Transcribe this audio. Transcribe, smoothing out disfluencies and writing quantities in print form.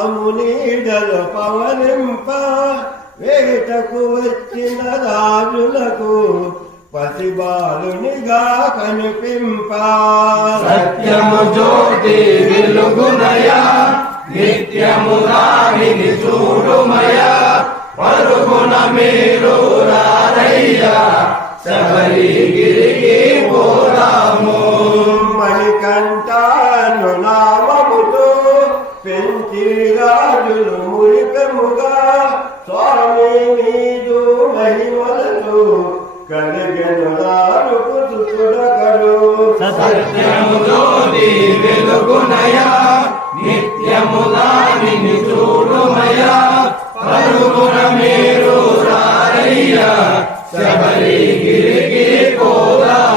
దీపము నీడలు పవనింప వేటకు వచ్చిన రాజులకు పసిబాలునిగా కనిపింప సత్యము జ్యోతి వెలుగునయ నిత్యము రాణిని చూడుమయ పరుగున మీరు రారయ్య శబరిగిరికి పోరాము మణికంఠను నామముతో పెంచి రాజులు మురిపెముగా స్వామి నీదు మహిమలతో కలిగెను దారుకు చూడగడు సత్యము జ్యోతి వెలుగునయ నిత్యము దానిని చూడుమయ పరుగున